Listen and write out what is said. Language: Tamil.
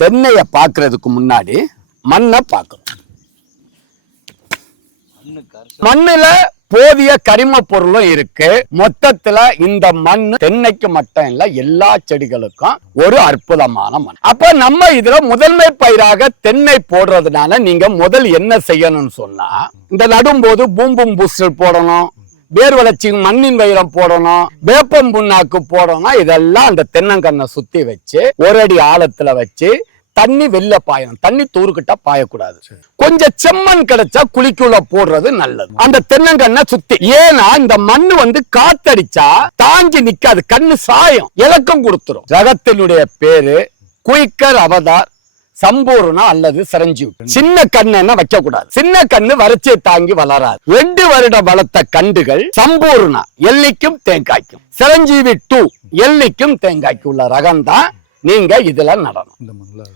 தென்னைய பாக்குறதுக்கு முன்னாடி மண்ணை பார்க்கணும். மண்ணுல போதிய கரிம பொருளும் இருக்கு. மொத்தத்துல இந்த மண் தென்னைக்கு மட்டும் இல்ல எல்லா செடிகளுக்கும் ஒரு அற்புதமான மண். அப்ப நம்ம இதுல முதன்மை பயிராக தென்னை போடுறதுனால நீங்க முதல் என்ன செய்யணும்னு சொன்னா இந்த நடும்போது பூம்பும் பூஸ்டர் போடணும் வேர் வளர்ச்சி மண்ணின் வைரம் போடணும் வேப்பம் புண்ணாக்கு போடணும் இதெல்லாம் அந்த தென்னங்கண்ணை சுத்தி வச்சு ஒரு அடி ஆழத்துல வச்சு தண்ணி வெளில பாயணும். தண்ணி தூருக்கிட்டா பாயக்கூடாது. கொஞ்சம் செம்மண் கிடைச்சா குழிக்குள்ள போடுறது நல்லது. அந்த தென்னங்கண்ணை சுத்தி. ஏன்னா இந்த மண்ணு வந்து காத்தடிச்சா தாங்கி நிக்காது. கண்ணு சாயம். இலக்கம் கொடுத்துரும். ரகத்தினுடைய பேரு குயிக்கர் அவதார் சம்பூர்ணா அல்லது சிரஞ்சீவி. சின்ன கண்ணு வைக்க கூடாது சின்ன கண்ணு வறட்சியை தாங்கி வளராது. ரெண்டு வருட வளர்த்த கண்டுகள் சம்பூர்ணா. எல்லிக்கும் தேங்காய்க்கும். சிரஞ்சீவி டூ எல்லிக்கும் தேங்காய்க்கும் உள்ள ரகம் தான் நீங்க இதுல நடணும்.